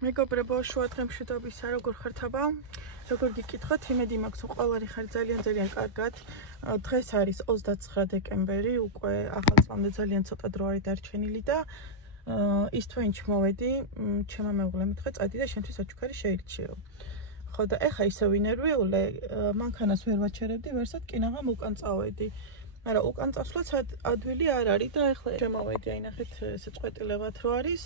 მეგობრებო, შუა დღემშვიდობისა, როგორ ხართ აბა? Როგორ გიკითხოთ, იმედი მაქვს, ყველანი ხარ ძალიან კარგად. დღეს არის 29 დეკემბერი, უკვე ახალ წლამდე ძალიან ცოტა დრო არის დარჩენილი და ის თვენჩ მოვედი, ჩემმა მეუღლემ უთხრა წადი და შენთვის აჩუქარი შეირჩიო. ხო და ეხა ისე ვინერვიულე, მანქანას ვერ ვაჩერებდი, ვერსად კინაღამ უკან წავედი. მაგრამ უკან წასვლაც ადვილი არ არის და ეხლა შემოვედი, აი ნახეთ, ესე წვეტილებად რო არის.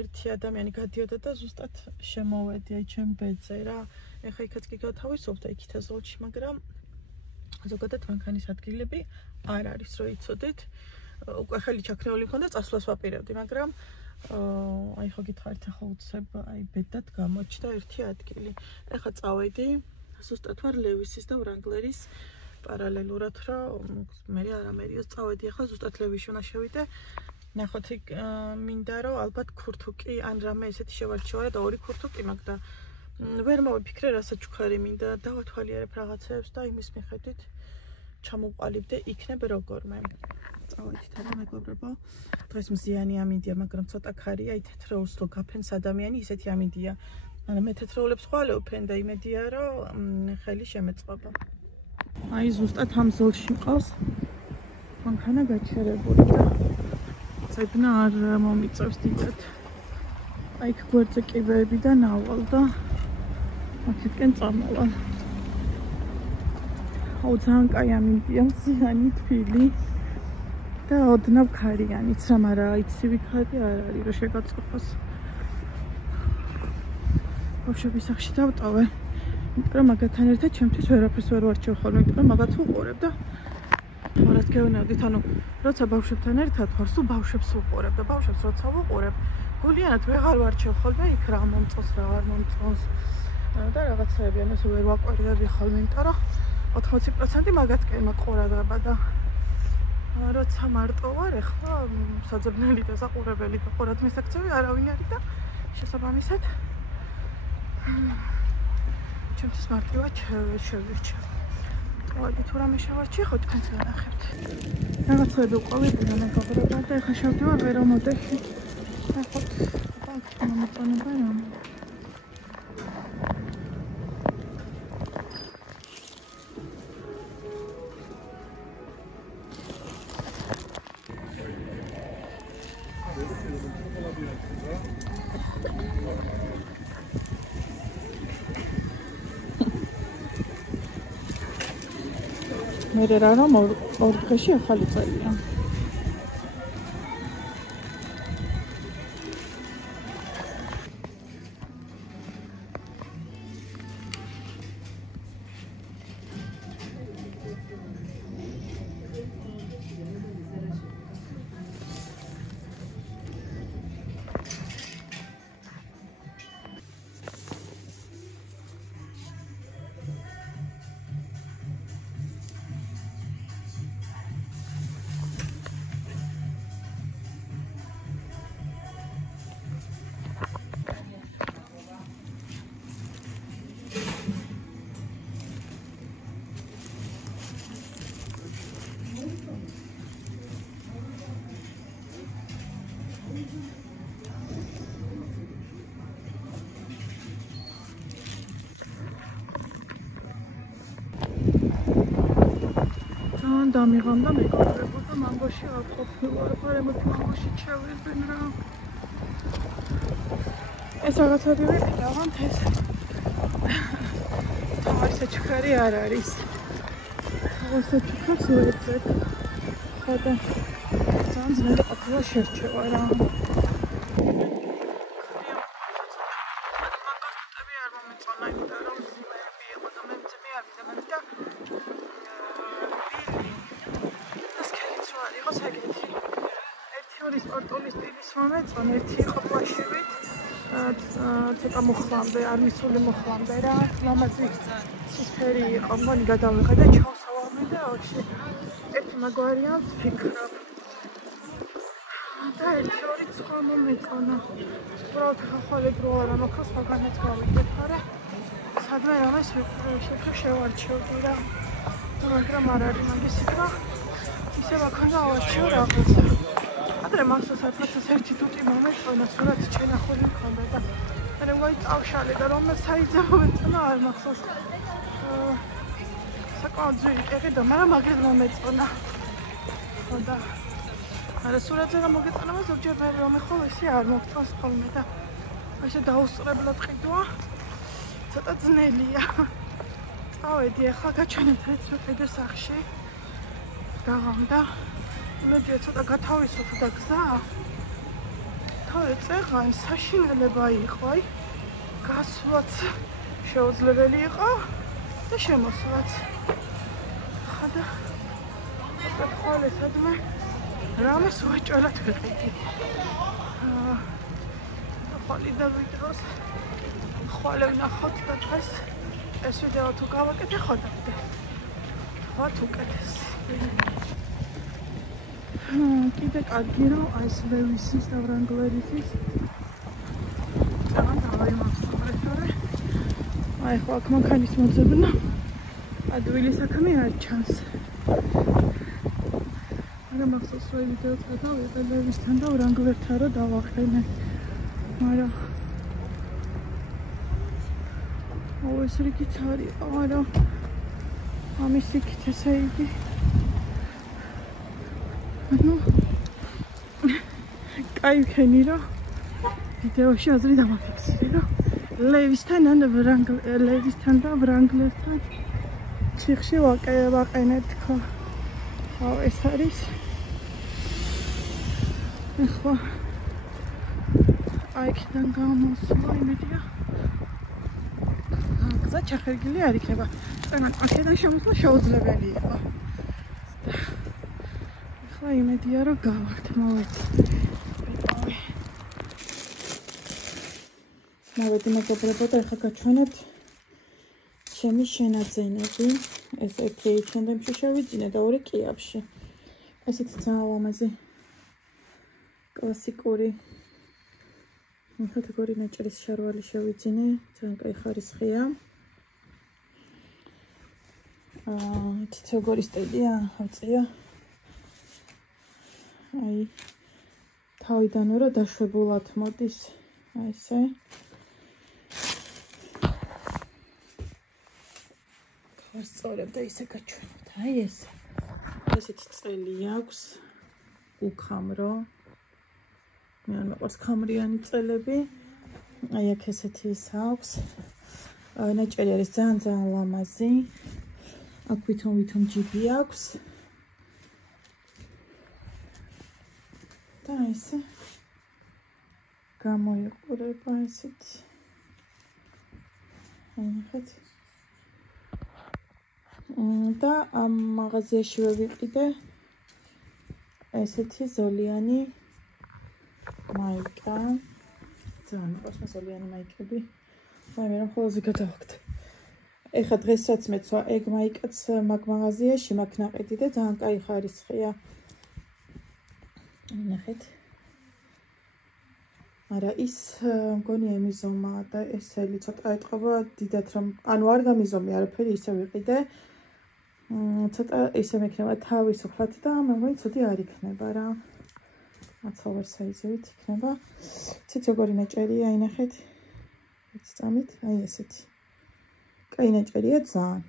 ერთი ადამიანი გადიოდა და ზუსტად შემოვედი აი ჩემ ბედზე რა. ეხა იქაც კი გავთავისუფლდა იქით აზოლში, მაგრამ ზოგადად მანქანის ადგილები არ არის, რო იცოდეთ. უკვე ხელი ჩაქნეული მქონდა, წასვლას ვაპირებდი, მაგრამ აი ხო გითხარით, ახლა უცებ აი ბედად გამოჩნდა ერთი ადგილი. ეხლა წავედი, ზუსტად ვარ ლევისის და ვრანგლერის პარალელურად, რომ მე არამერიოს წავედი, ახლა ზუსტად ლევისში უნდა შევიდე. ნახოთ, მინდა რომ ალბათ ქურთუკი ან რამე ესეთი შევარჩიო და ორი ქურთუკი მაქვს და ვერ მოვიფიქრე რასაც ჩუქარი მინდა დავათვალიერებ რაღაცებს და იმის მიხედვით ჩამოვყალიბდე იქნებ როგორმე. წავედით არა მეგობრებო, დღეს მზიანი ამინდია, მაგრამ ცოტა ქარია, აი თეთრეულს თუ გაფენს ადამიანი, ისეთი ამინდია. მაგრამ მე თეთრეულებს ხვალე ვფენ და იმედია რომ ხელი შემეწყობა. აი ზუსტად ამ ზოლში მყავს მანქანა გაჩერებული და ზედნა არ მომიწევს დიდად. აი იქ გვერდზე კიბეები და ნავალ და აქეთკენ წამოვალ. აუ ძალიან კაი ამინდია, მზიანი თბილი და ოდნავ ქარიანიც, მაგრამ იცივი ქარი არ არის რომ შეგაწყვეტოს. ბავშვების სახლში დავტოვე, იმიტომ რომ მაგათთან ერთად ჩემთვის ვერაფერს ვერ ვარჩევ ხოლმე, იმიტომ რომ მაგათ ვუყურებ და რას გეუბნებოდით, ანუ როცა ბავშვებთან ერთად ვარ, სულ ბავშვებს ვუყურებ და ბავშვებს როცა ვუყურებ, გულიანად ვეღარ ვარჩევ ხოლმე იქ რა მომწონს, რა არ მომწონს და რაღაცები, ანუ ესე ვერ ვაკვირდები ხოლმე, იმიტომ რომ 80% მაგათკენ მაყურადღება და როცა მარტო ვარ, ეხლა საძებნელი და საყურებელი და ყურადღების აქცევი არავინ არის და შესაბამისად ჩემთვის მარტივად შევირჩევ. ვაი, თუ რამე შევარჩიე, ხო თქვენც განახებთ. რაღაცები უყოვებია მეგობრებო და ეხლა შევდივარ ვერომოდეში. ნახოთ, ბანკში მომწონება რა. მე რა რომ ორ დღეში ახალი წელია. დამიღამდა მეგობრებო და მანგოში არ ყოფილა, გარემოთ მანგოში ჩავიდნენ რა. ეს რაღაცები ვერ დავამთ ეს. თავის საჩუქარი არ არის. თავის საჩუქარს ვეძებ. ხო და ძალიან ძნელი ყოფილა შერჩევა რა. სპორტული სტილის მომეწონა, ერთი იყო პლაშებით, ცოტა მოხლამდე, არ მისული მოხლამდე რა, ლამაზი ცისფერი იყო, მგონი გადავიღე და ჩავსავამე და ოქში ერთი მაგვარიანს ვფიქრობ. და ერთი სხვა მომეწონა. უბრალოდ ხალხი რო არა მოხდა, სხვაგანაც გავიგებ, არა? სადმე რამეს შევარჩევდი რა. მაგრამ არ არის მაგის სიტყვა. ისევ აქ უნდა ავარჩიო რაღაცა. ადრე მახსოვს რაღაც ერთი თუთი მომეწონა სურათი შენახული მქონდა და მე მგონი წავშალე და რომ საიძე მომეწონა არ მახსოვს საკმაოდ ძვირი იყიდა მაგრამ მაგერ მომეწონა ხო და არა სურათზე რომ მოგეწონა ზოგჯერ მე რომ ხო ისე არ მოგწონს ხოლმე და ასე დაუსწრებლად ყიდვა ცოტა ძნელია წავედი ახლა გაჩვენეთ ეს ვიყიდე სახში დაღამდა იმედია ცოტა გათავისუფლდა და გზა თავი წეღან საშინელება იყო აი გასვლაც შეუძლებელი იყო და შემოსვლაც ხა და ახლა სადმე რამეს უეჭველად ვიყიდი ხალი და ვიდეოს ხვალე ვნახოთ და დღეს ეს ვიდეო თუ გავაკეთე ხოდამდე თქვა უკეთესი კიდე კარგი რომ აი ეს ლევისის და ვრანგლერისის ძალიან დავაიმახსოვრე აი ხო აქ მანქანის მოძებნა ადვილი საქმე არ ჩანს მაგრამ მახსოვს რომ ვიდეოც გადავიღე ლევისთან და ვრანგლერთან რომ დავაყენე მაგრამ ეს რიგიც არის მაგრამ ამის იქით ესე იგი ну кайфენი რა ვიდეოში აზრი დამაფიქსირი რა ლევისთან და ვრანგლერთან ციხში ვაყენეთ ხო ეს არის ახლა აიქიდან გამოსვლა იმედია გზა ჩახერგილი არ იქნება წენა აქედან შემოსვლა შეუძლებელი იყო ახლა იმედია რომ გავართ მოვედი მეგობრებო და ახლა გაჩვენებთ ჩემი შენაძენები ეს ერთი H&M-ში შევიძინე და ორი კიავში ესეთი ძალიან ლამაზი კლასიკური კატეგორია ნაჭრის შარვალი შევიძინე ძალიან კაი ხარისხია თითოეული სტილია აწია აი თავიდან რა დაშვებულად მოდის აი ესე ვასწორებ და ისე გაჩვენებთ აი ესეთი წელი აქვს უქამრო მე არ მეყვარს ქამრიანი წელები აი აქ ესეთი ის აქვს ნაჭერი არის ძალიან ლამაზი აქ ვითომ ჯიბი აქვს და ესე გამოიყურება ესეთი ნახეთ და ამ მაღაზიაში ვიყიდე ესეთი ზოლიანი მაიკა ძალიან მეყვარს ზოლიანი მაიკები მე რომ ხოლმე გადავაგდე ეხლა დღესაც მეცვა ეგ მაიკაც მაგ მაღაზიაში მაგ ნაყიდი და ძალიან კაი ხარისხია ნახეთ არა ის მგონია მიზომა და ესელი ცოტა ეტყობა დიდად რომ ანუ არ გამიზომი არაფერი ისე ვიყიდე ცოტა ისე მექნება თავისუფლად და მე მგონი ცუდი არ იქნება რა რაც ოვერსაიზით იქნება ცით როგორი ნაჭერია აი ნახეთ ეს წამით აი ესეთი კაი ნაჭერია ძალიან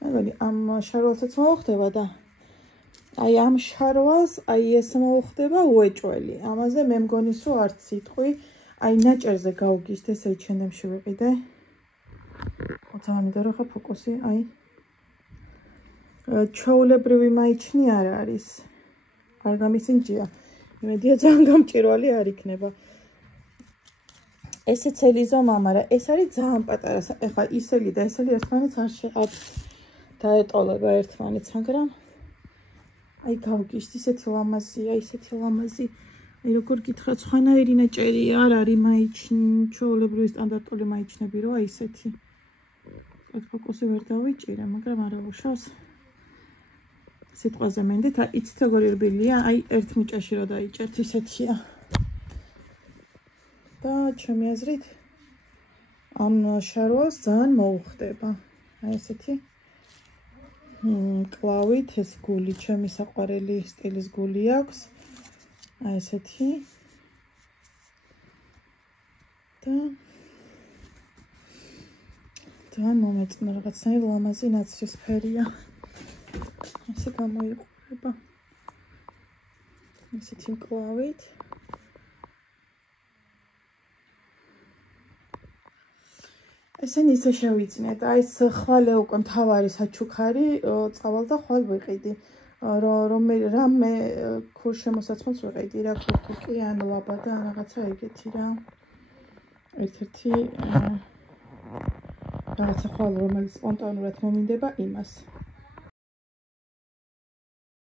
მე მგონი ამ შარვალსაც მოუხდება და აი ამ შარვალს აი ეს მოუხდება უეჭველი ამაზე მე მგონი სულ არც სიტყვი აი ნაჭერზე გავგიშდეს H&M-ში ვიყიდე ძალიან მინდა რომ ხა ფოკუსი აი ჩაულებრივი მაიჩნი არ არის არ გამისინჯია იმედია ძალიან გამჭირვალი არ იქნება ესე ცელი ზომა მაგრამ ეს არის ძალიან პატარა ეხლა ისელი და ესელი ერთმანეთს არ შეყავთ დაეტოლება ერთმანეთს მაგრამ აი გავგიშთ ისეთი ლამაზია ისეთი ლამაზი აი როგორ გითხრათ სხვანაირი ნაჭერი არ არის მაიჩნი ჩაულებრივი სტანდარტული მაიჩნები რო აი ესეთი ეს ფოკუსი ვერ დავიჭირე მაგრამ არა უშავს სიტყვაზე მენდით იცით როგორი რბილია აი ერთ მუჭაში რო დაიჭერთ ისეთია და ჩემი აზრით ამ შარვალს ძალიან მოუხდება აი ესეთი კლავით ეს გული ჩემი საყვარელი სტილის გული აქვს აი ესეთი და მომეწონა რაღაცნაირ ლამაზი ნაცრისფერია. ესე გამოიყურება. ესეთი მკლავით. ესენი ისე შევიძინეთ. აი ეს ხვალე უკვე მთავარი საჩუქარი წავალ და ხვალ ვიყიდი. რამე ქურშემოსაცმელს ვიყიდი რა ქურთუკი ან ლაბადა ან რაღაცა ეგეთი რა. ერთ-ერთი რაღაცა ხვალ რომელიც სპონტანურად მომინდება იმას.